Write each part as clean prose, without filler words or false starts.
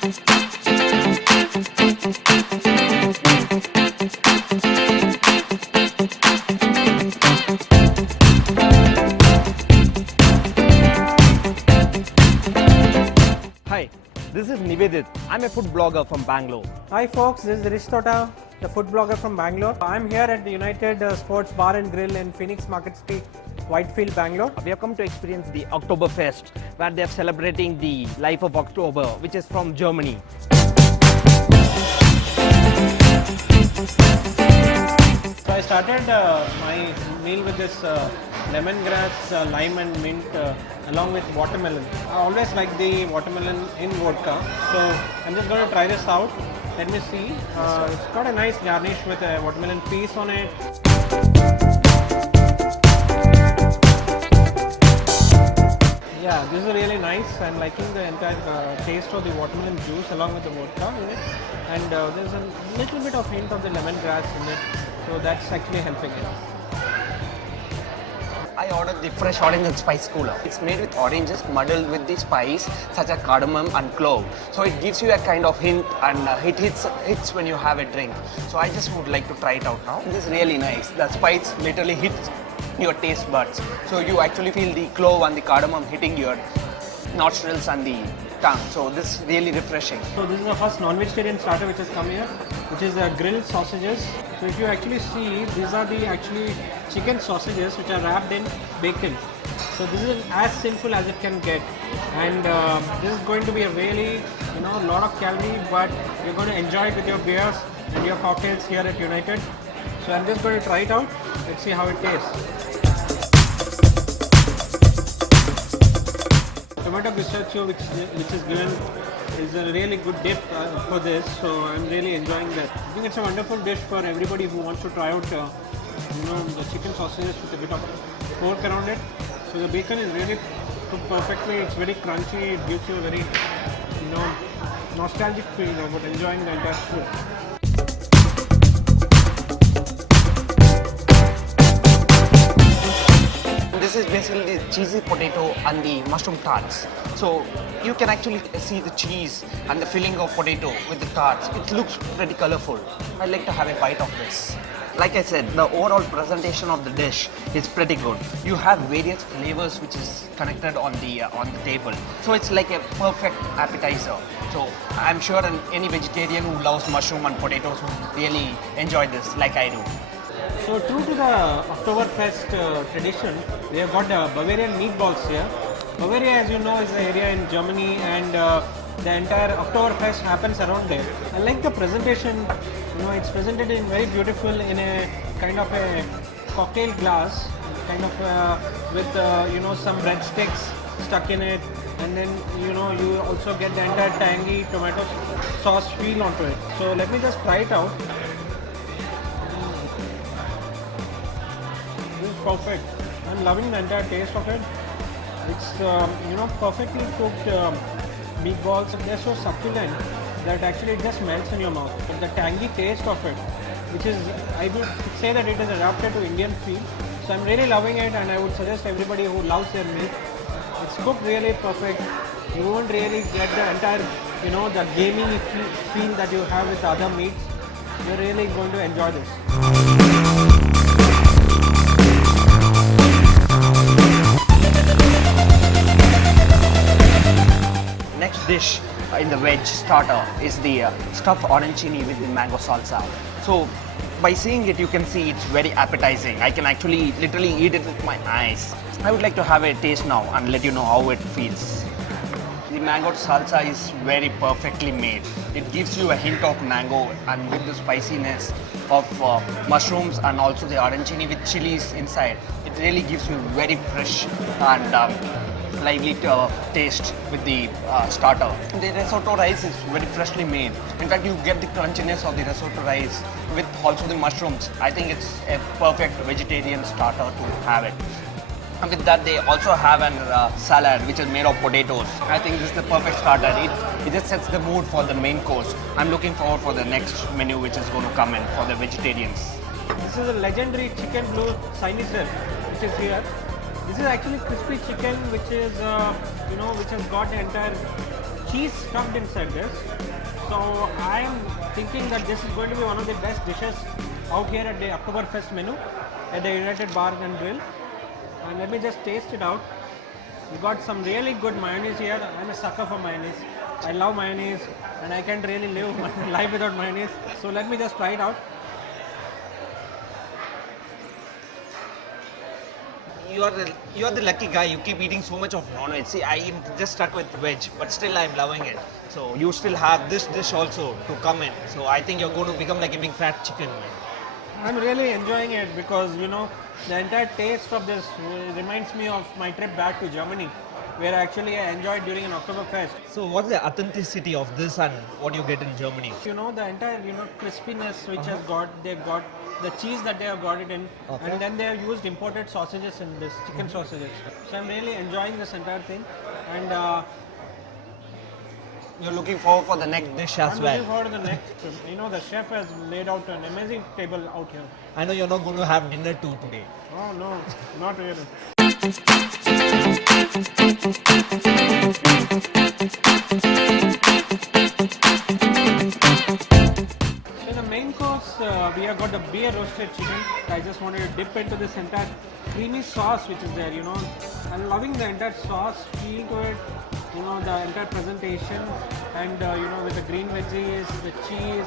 Hi, this is Nivedith. I'm a food blogger from Bangalore. Hi folks, this is Hrish, the food blogger from Bangalore. I'm here at the United Sports Bar and Grill in Phoenix Market Street, Whitefield, Bangalore. We have come to experience the Octoberfest, where they are celebrating the life of October, which is from Germany. So I started my meal with this lemongrass, lime and mint along with watermelon. I always like the watermelon in vodka. So I'm just going to try this out. Let me see. It's got a nice garnish with a watermelon piece on it. Yeah, this is really nice. I'm liking the entire taste of the watermelon juice along with the vodka in it. And there's a little bit of hint of the lemongrass in it. So that's actually helping it. I ordered the fresh orange and spice cooler. It's made with oranges muddled with the spice such as cardamom and clove. So it gives you a kind of hint and it hits when you have a drink. So I just would like to try it out now. This is really nice. The spice literally hits your taste buds. So you actually feel the clove and the cardamom hitting your nostrils and the tongue. So this is really refreshing. So this is the first non-vegetarian starter which has come here, which is grilled sausages. So if you actually see, these are the actually chicken sausages which are wrapped in bacon. So this is as simple as it can get, and this is going to be a really, lot of calorie, but you're going to enjoy it with your beers and your cocktails here at United. So I'm just going to try it out. Let's see how it tastes. Tomato pistachio which is given is a really good dip for this, so I'm really enjoying that. I think it's a wonderful dish for everybody who wants to try out the chicken sausages with a bit of pork around it. So the bacon is really cooked perfectly. It's very crunchy. It gives you a very nostalgic feeling about enjoying the entire food. This is basically the cheesy potato and the mushroom tarts. So you can actually see the cheese and the filling of potato with the tarts. It looks pretty colorful. I'd like to have a bite of this. Like I said, the overall presentation of the dish is pretty good. You have various flavors which is connected on the table. So it's like a perfect appetizer. So I'm sure any vegetarian who loves mushroom and potatoes will really enjoy this like I do. So true to the Oktoberfest tradition, we have got the Bavarian meatballs here. Bavaria, as you know, is the area in Germany, and the entire Oktoberfest happens around there. I like the presentation. It's presented in very beautiful in a kind of a cocktail glass, kind of with some breadsticks stuck in it, and then you also get the entire tangy tomato sauce feel onto it. So let me just try it out. This is perfect. I'm loving the entire taste of it. It's perfectly cooked meatballs. They're so succulent that actually it just melts in your mouth. But the tangy taste of it, which is, I would say that it is adapted to Indian feel. So I'm really loving it, and I would suggest everybody who loves their meat. It's cooked really perfect. You won't really get the entire, the gamey feel that you have with other meats. You're really going to enjoy this. Next dish in the veg starter is the stuffed arancini with the mango salsa. So by seeing it, you can see it's very appetizing. I can actually literally eat it with my eyes. I would like to have a taste now and let you know how it feels. The mango salsa is very perfectly made. It gives you a hint of mango and with the spiciness of mushrooms and also the arancini with chilies inside. It really gives you very fresh and lively taste with the starter. The risotto rice is very freshly made. In fact, you get the crunchiness of the risotto rice with also the mushrooms. I think it's a perfect vegetarian starter to have it. And with that, they also have a salad which is made of potatoes. I think this is the perfect starter. It just sets the mood for the main course. I'm looking forward for the next menu which is going to come in for the vegetarians. This is a legendary chicken blue Chinese dish which is here. This is actually crispy chicken which is, which has got the entire cheese stuffed inside this. So I am thinking that this is going to be one of the best dishes out here at the Oktoberfest menu at the United Bar and Grill. And let me just taste it out. We got some really good mayonnaise here. I'm a sucker for mayonnaise. I love mayonnaise and I can't really live my life without mayonnaise. So let me just try it out. You are the lucky guy. You keep eating so much of non-veg. See, I am just stuck with veg, but still I'm loving it. So you still have this dish also to come in. So I think you're going to become like a big fat chicken, man. I'm really enjoying it because the entire taste of this reminds me of my trip back to Germany, where actually I enjoyed during an Oktoberfest. So what's the authenticity of this and what you get in Germany? The entire crispiness which they've got the cheese that they have got it in, and then they have used imported sausages in this chicken sausages. So I'm really enjoying this entire thing, and You're looking forward for the next dish as I'm well. looking forward to the next. The chef has laid out an amazing table out here. I know you're not going to have dinner too today. Oh no, not really. In the main course, we have got the beer roasted chicken. I just wanted to dip into this entire creamy sauce which is there. I'm loving the entire sauce feel to it. The entire presentation, and with the green veggies, the cheese,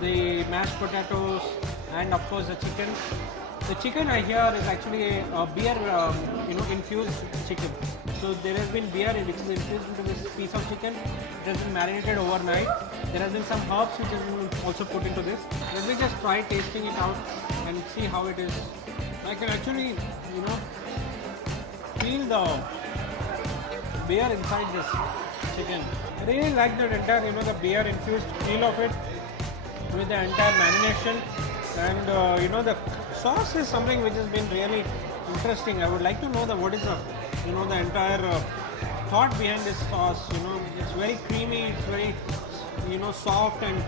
the mashed potatoes, and of course the chicken. The chicken I hear is actually a beer, infused chicken. So there has been beer which is infused into this piece of chicken. It has been marinated overnight. There has been some herbs which has been also put into this. Let me just try tasting it out and see how it is. I can actually, feel the beer inside this chicken. I really like that entire, the beer infused feel of it with the entire marination, and the sauce is something which has been really interesting. I would like to know what is the entire thought behind this sauce. It's very creamy, it's very soft, and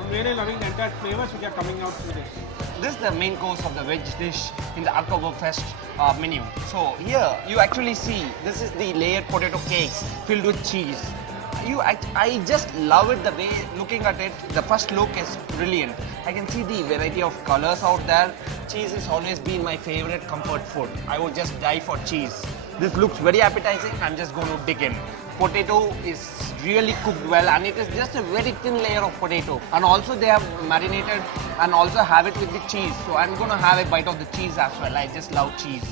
I'm really loving the entire flavors which are coming out through this. This is the main course of the veg dish in the Oktoberfest menu. So here you actually see this is the layered potato cakes filled with cheese. I just love it the way looking at it. The first look is brilliant. I can see the variety of colors out there. Cheese has always been my favorite comfort food. I would just die for cheese. This looks very appetizing. I'm just going to dig in. Potato is really cooked well, and it is just a very thin layer of potato, and also they have marinated and also have it with the cheese. So I'm going to have a bite of the cheese as well. I just love cheese.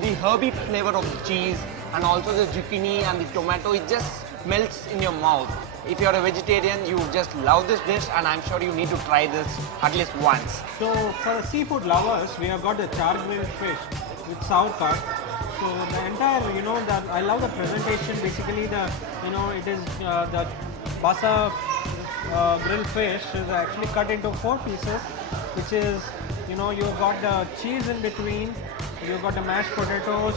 The herby flavor of the cheese and also the zucchini and the tomato, it just melts in your mouth. If you're a vegetarian, you just love this dish, and I'm sure you need to try this at least once. So for the seafood lovers, we have got the char-grilled fish with sauerkraut. So the entire, I love the presentation. Basically, it is the basa grilled fish is actually cut into 4 pieces, which is, you've got the cheese in between, you've got the mashed potatoes,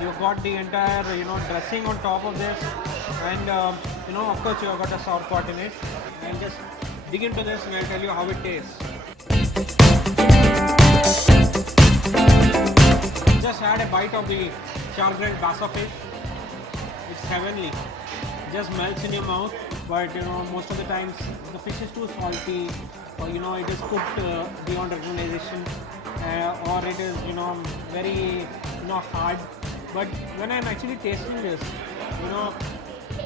you've got the entire, dressing on top of this, and, of course, you've got the sauerkraut in it. And just dig into this and I'll tell you how it tastes. Just had a bite of the char-grilled basa fish. It's heavenly. It just melts in your mouth, but most of the times the fish is too salty, or it is cooked beyond recognition, or it is very hard. But when I'm actually tasting this,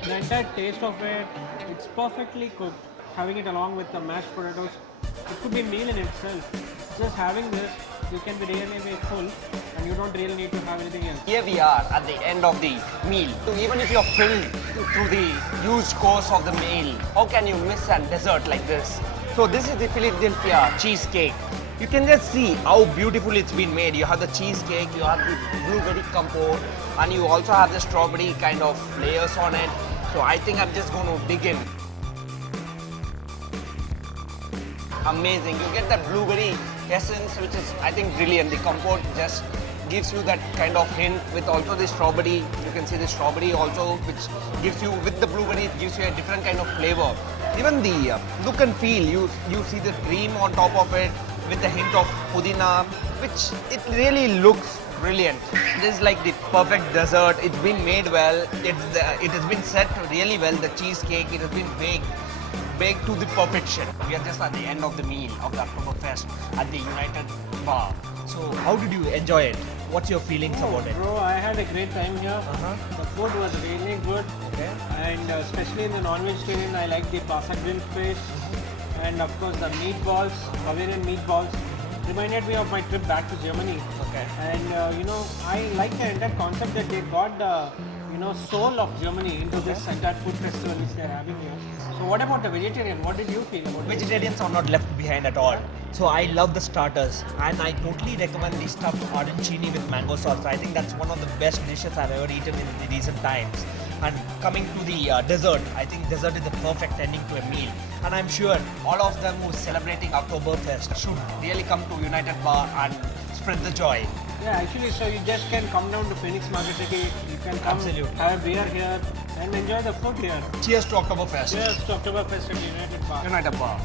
the entire taste of it, it's perfectly cooked. Having it along with the mashed potatoes, it could be a meal in itself. Just having this, you can be really full, and you don't really need to have anything else. Here we are at the end of the meal. So even if you're filled through the huge course of the meal, how can you miss a dessert like this? So this is the Philadelphia cheesecake. You can just see how beautiful it's been made. You have the cheesecake, you have the blueberry compote, and you also have the strawberry kind of layers on it. So I think I'm just going to dig in. Amazing. You get that blueberry essence, which is, I think, brilliant. The compote just gives you that kind of hint with also the strawberry. You can see the strawberry also, which gives you, with the blueberry, it gives you a different kind of flavor. Even the look and feel, you see the cream on top of it with the hint of pudina, which it really looks brilliant. This is like the perfect dessert. It's been made well. It has been set really well. The cheesecake, it has been baked to the perfection. We are just at the end of the meal of the Oktoberfest at the United Bar. So how did you enjoy it? What's your feelings about it? Bro, I had a great time here. The food was really good. Okay. And especially in the non-vegetarian, I like the pasta grilled fish. And of course the meatballs, Bavarian meatballs. Reminded me of my trip back to Germany. Okay. And you know, I like the entire concept that they got the soul of Germany into this entire food festival which they're having here. So what about the vegetarian? What did you feel about it? Vegetarians are not left behind at all. So I love the starters and I totally recommend the stuffed arancini with mango sauce. I think that's one of the best dishes I've ever eaten in the recent times. And coming to the dessert, I think dessert is the perfect ending to a meal. And I'm sure all of them who are celebrating Oktoberfest should really come to United Bar and spread the joy. Yeah, actually, so you just can come down to Phoenix Market City. You can come Absolutely. have a beer here and enjoy the food here. Cheers to Oktoberfest. Cheers to Oktoberfest at United Bar. United Bar.